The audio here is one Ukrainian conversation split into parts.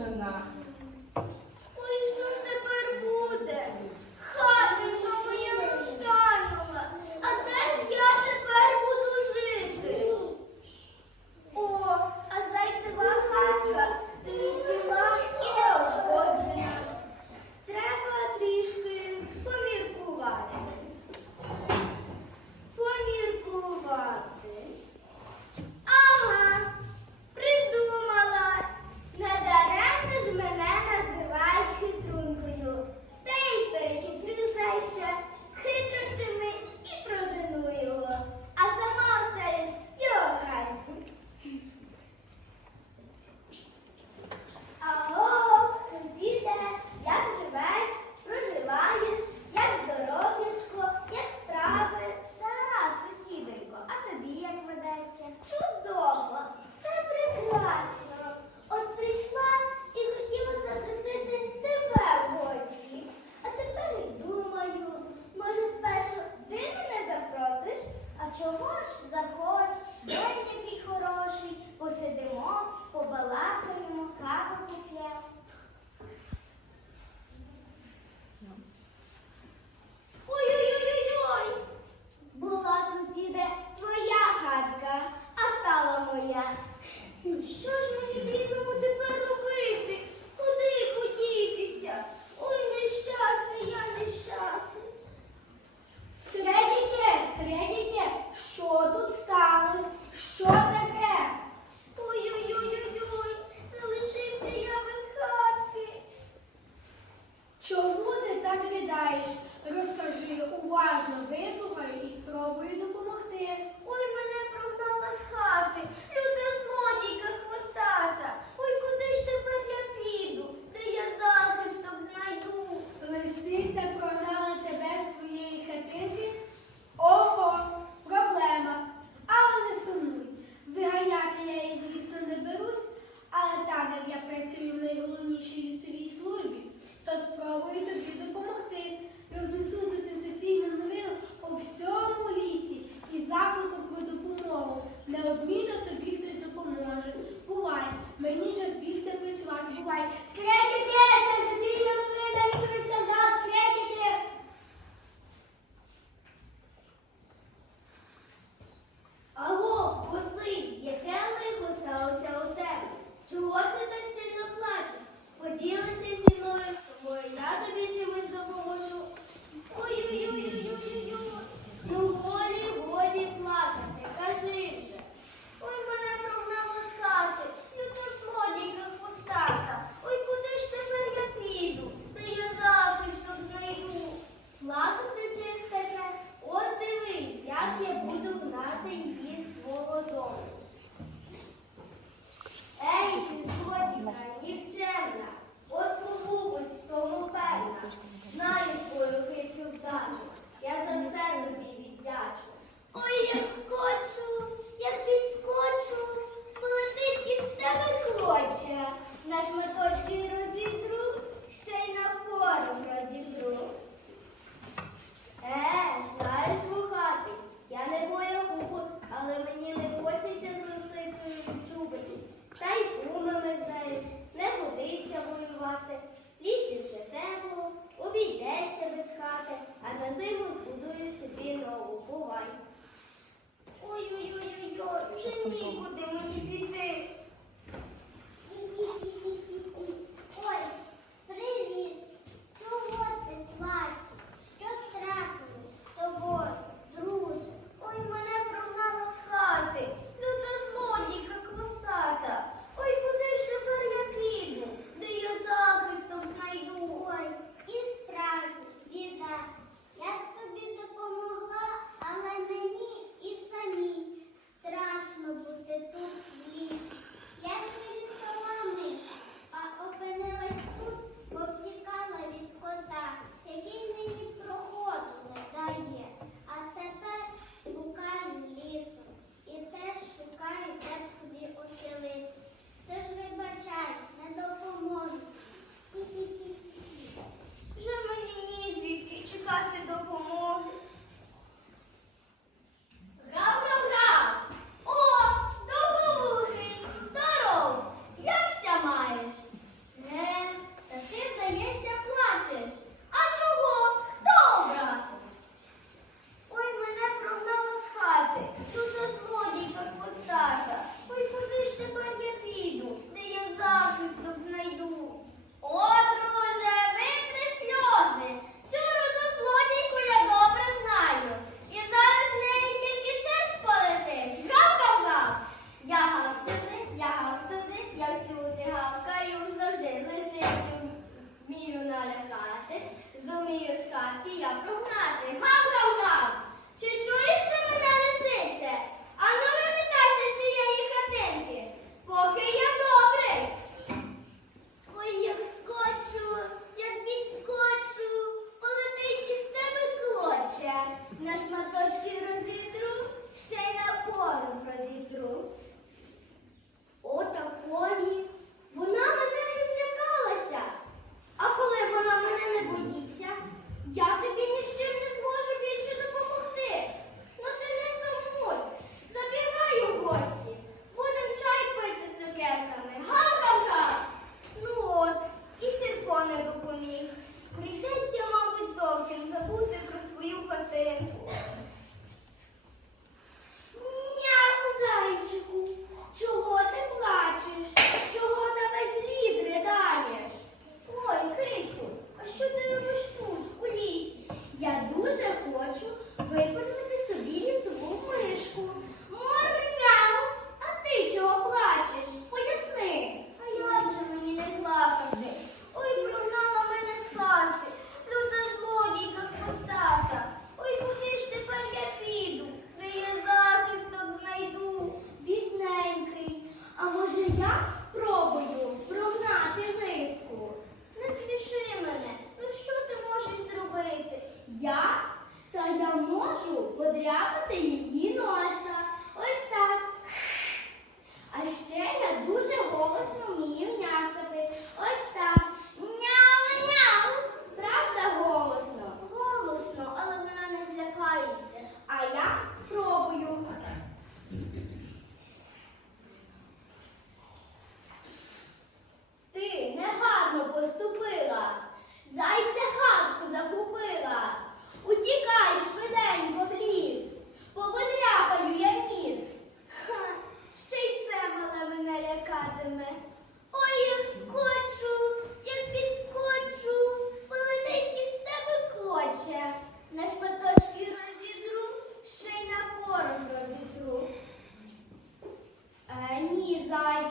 真的 Чого ж заходить? Летимо, збудує собі нову бувай. Ой-ой-ой, ой вже нікуди мені піти.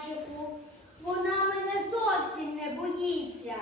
ящику. Вона мене зовсім не боїться.